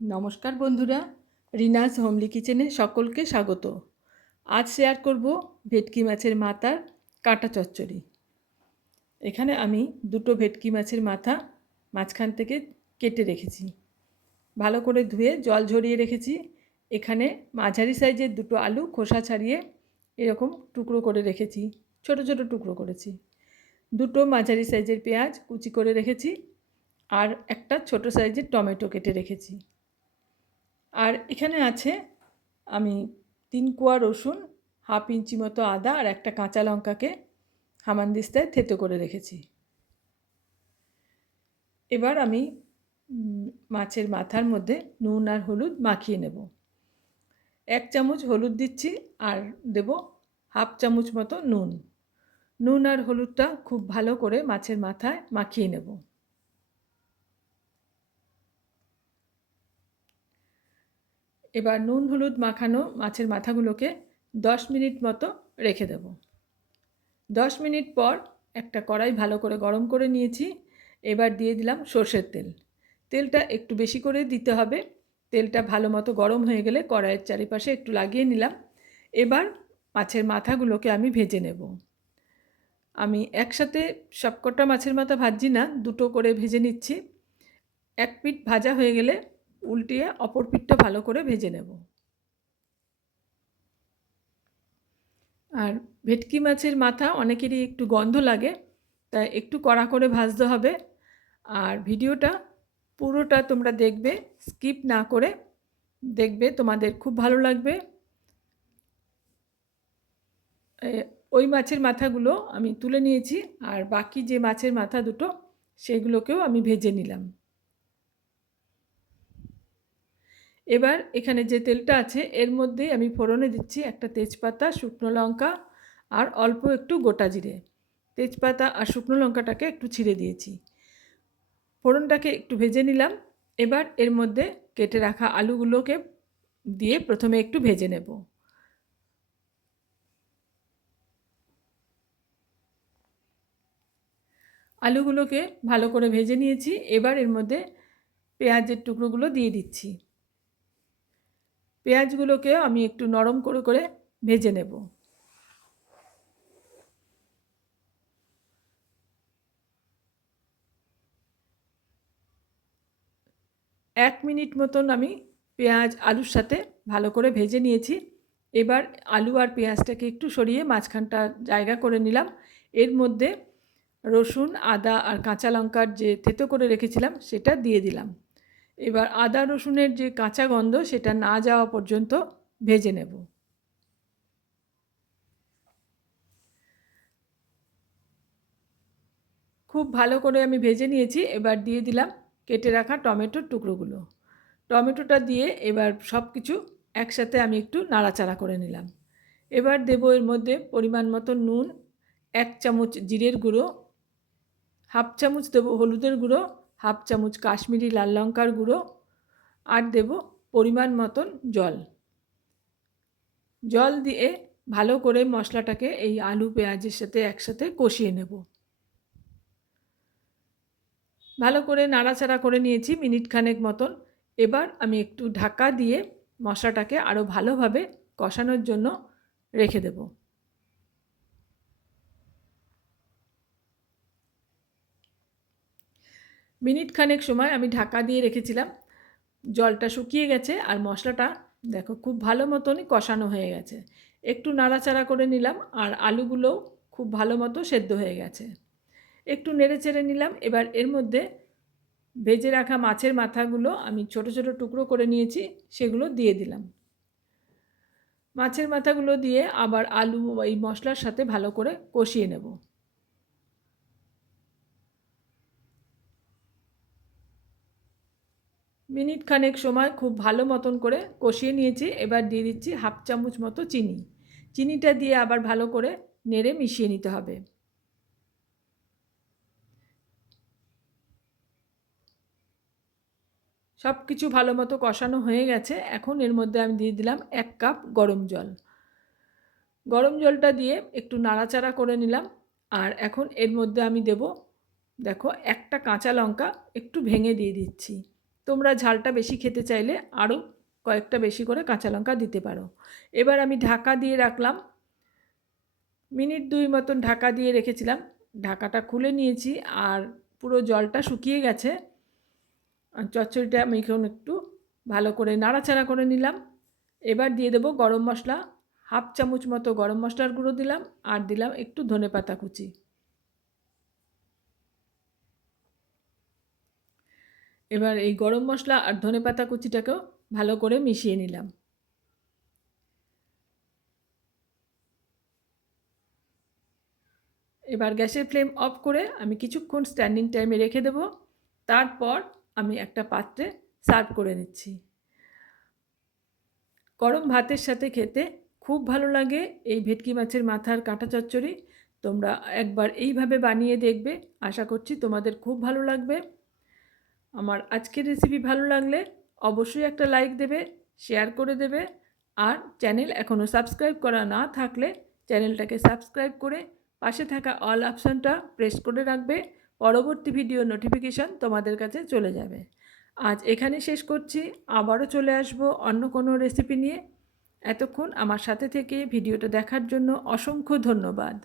নমস্কার বন্ধুরা রিনাস হোমলি কিচেনে সকলকে স্বাগত। আজ শেয়ার করব ভেটকি মাছের মাথার কাঁটা চচ্চড়ি। এখানে আমি দুটো ভেটকি মাছের মাথা মাঝখান থেকে কেটে রেখেছি। ভালো করে ধুয়ে জল ঝরিয়ে রেখেছি। এখানে মাঝারি সাইজের দুটো আলু খোসা ছাড়িয়ে এরকম টুকরো করে রেখেছি, ছোট ছোট টুকরো করেছি। দুটো মাঝারি সাইজের পেঁয়াজ কুচি করে রেখেছি আর একটা ছোট সাইজের টমেটো কেটে রেখেছি। আর এখানে আছে আমি তিন কোয়া রসুন, হাফ ইঞ্চি মতো আদা আর একটা কাঁচা লঙ্কাকে হামানদিস্তায় থেতো করে রেখেছি। এবার আমি মাছের মাথার মধ্যে নুন আর হলুদ মাখিয়ে নেব। এক চামচ হলুদ দিচ্ছি আর দেব হাফ চামচ মতো নুন। নুন আর হলুদটা খুব ভালো করে মাছের মাথায় মাখিয়ে নেব। এবার নুন, হলুদ মাখানো মাছের মাথাগুলোকে দশ মিনিট মতো রেখে দেব। দশ মিনিট পর একটা কড়াই ভালো করে গরম করে নিয়েছি। এবার দিয়ে দিলাম সর্ষের তেল। তেলটা একটু বেশি করে দিতে হবে। তেলটা ভালো মতো গরম হয়ে গেলে কড়াইয়ের চারিপাশে একটু লাগিয়ে নিলাম। এবার মাছের মাথাগুলোকে আমি ভেজে নেব। আমি একসাথে সবকটা মাছের মাথা ভাজছি না, দুটো করে ভেজে নিচ্ছি। এক পিঠ ভাজা হয়ে গেলে উল্টিয়ে অপর পিঠটা ভালো করে ভেজে নেব। আর ভেটকি মাছের মাথা অনেকেরই একটু গন্ধ লাগে, তাই একটু কড়া করে ভাজতে হবে। আর ভিডিওটা পুরোটা তোমরা দেখবে, স্কিপ না করে দেখবে, তোমাদের খুব ভালো লাগবে। ওই মাছের মাথাগুলো আমি তুলে নিয়েছি, আর বাকি যে মাছের মাথা দুটো, সেগুলোকেও আমি ভেজে নিলাম। এবার এখানে যে তেলটা আছে, এর মধ্যেই আমি ফোড়নে দিচ্ছি একটা তেজপাতা, শুকনো লঙ্কা আর অল্প একটু গোটা জিরে। তেজপাতা আর শুকনো লঙ্কাটাকে একটু ছিঁড়ে দিয়েছি। ফোড়নটাকে একটু ভেজে নিলাম। এবার এর মধ্যে কেটে রাখা আলুগুলোকে দিয়ে প্রথমে একটু ভেজে নেব। আলুগুলোকে ভালো করে ভেজে নিয়েছি। এবার এর মধ্যে পেঁয়াজের টুকরোগুলো দিয়ে দিচ্ছি। পেঁয়াজগুলোকে আমি একটু নরম করে করে ভেজে নেব। এক মিনিট মতন আমি পেঁয়াজ আলুর সাথে ভালো করে ভেজে নিয়েছি। এবার আলু আর পেঁয়াজটাকে একটু সরিয়ে মাঝখানটা জায়গা করে নিলাম। এর মধ্যে রসুন, আদা আর কাঁচা লঙ্কার যে থেতো করে রেখেছিলাম, সেটা দিয়ে দিলাম। এবার আদা, রসুনের যে কাঁচা গন্ধ, সেটা না যাওয়া পর্যন্ত ভেজে নেব। খুব ভালো করে আমি ভেজে নিয়েছি, এবার দিয়ে দিলাম কেটে রাখা টমেটোর টুকরোগুলো। টমেটোটা দিয়ে এবার সব কিছু একসাথে আমি একটু নাড়াচাড়া করে নিলাম। এবার দেবো এর মধ্যে পরিমাণ মতো নুন, এক চামচ জিরের গুঁড়ো, হাফ চামচ দেবো হলুদের গুঁড়ো হাফ চামচ কাশ্মীরি লাল লঙ্কার গুঁড়ো, আর দেব পরিমাণ মতন জল। জল দিয়ে ভালো করে মশলাটাকে এই আলু, পেঁয়াজের সাথে একসাথে কষিয়ে নেব। ভালো করে নাড়াচাড়া করে নিয়েছি মিনিট খানেক মতন। এবার আমি একটু ঢাকা দিয়ে মশলাটাকে আরও ভালোভাবে কষানোর জন্য রেখে দেবো। মিনিট খানেক সময় আমি ঢাকা দিয়ে রেখেছিলাম। জলটা শুকিয়ে গেছে আর মশলাটা দেখো খুব ভালো মতনই কষানো হয়ে গেছে। একটু নাড়াচাড়া করে নিলাম আর আলুগুলোও খুব ভালো মতো সেদ্ধ হয়ে গেছে। একটু নেড়ে চেড়ে নিলাম। এবার এর মধ্যে ভেজে রাখা মাছের মাথাগুলো আমি ছোট ছোট টুকরো করে নিয়েছি, সেগুলো দিয়ে দিলাম। মাছের মাথাগুলো দিয়ে আবার আলু এই মশলার সাথে ভালো করে কষিয়ে নেব। মিনিট খানেক সময় খুব ভালো মতন করে কষিয়ে নিয়েছি। এবার দিয়ে দিচ্ছি হাফ চামচ মতো চিনি। চিনিটা দিয়ে আবার ভালো করে নেড়ে মিশিয়ে নিতে হবে। সব কিছু ভালো মতো কষানো হয়ে গেছে। এখন এর মধ্যে আমি দিয়ে দিলাম এক কাপ গরম জল। গরম জলটা দিয়ে একটু নাড়াচাড়া করে নিলাম। আর এখন এর মধ্যে আমি দেব, দেখো, একটা কাঁচা লঙ্কা একটু ভেঙে দিয়ে দিচ্ছি। তোমরা ঝালটা বেশি খেতে চাইলে আরও কয়েকটা বেশি করে কাঁচা লঙ্কা দিতে পারো। এবার আমি ঢাকা দিয়ে রাখলাম। মিনিট দুই মতন ঢাকা দিয়ে রেখেছিলাম। ঢাকাটা খুলে নিয়েছি আর পুরো জলটা শুকিয়ে গেছে। চচ্চড়িটা আমি এখন একটু ভালো করে নাড়াচাড়া করে নিলাম। এবার দিয়ে দেবো গরম মশলা। হাফ চামচ মতো গরম মশলার গুঁড়ো দিলাম আর দিলাম একটু ধনে পাতা কুচি। এবার এই গরম মশলা আর ধনে পাতা কুচিটাকেও ভালো করে মিশিয়ে নিলাম। এবার গ্যাসের ফ্লেম অফ করে আমি কিছুক্ষণ স্ট্যান্ডিং টাইমে রেখে দেব। তারপর আমি একটা পাত্রে সার্ভ করে নিচ্ছি। গরম ভাতের সাথে খেতে খুব ভালো লাগে এই ভেটকি মাছের মাথার কাঁটা চচ্চড়ি। তোমরা একবার এইভাবে বানিয়ে দেখবে। আশা করছি তোমাদের খুব ভালো লাগবে। আমার আজকের রেসিপি ভালো লাগলে অবশ্যই একটা লাইক দেবে শেয়ার করে দেবে আর চ্যানেল এখনও সাবস্ক্রাইব করা না থাকলে চ্যানেলটাকে সাবস্ক্রাইব করে পাশে থাকা অল অপশানটা প্রেস করে রাখবে, পরবর্তী ভিডিও নোটিফিকেশান তোমাদের কাছে চলে যাবে। আজ এখানে শেষ করছি, আবারও চলে আসব অন্য কোনো রেসিপি নিয়ে। এতক্ষণ আমার সাথে থেকে ভিডিওটা দেখার জন্য অসংখ্য ধন্যবাদ।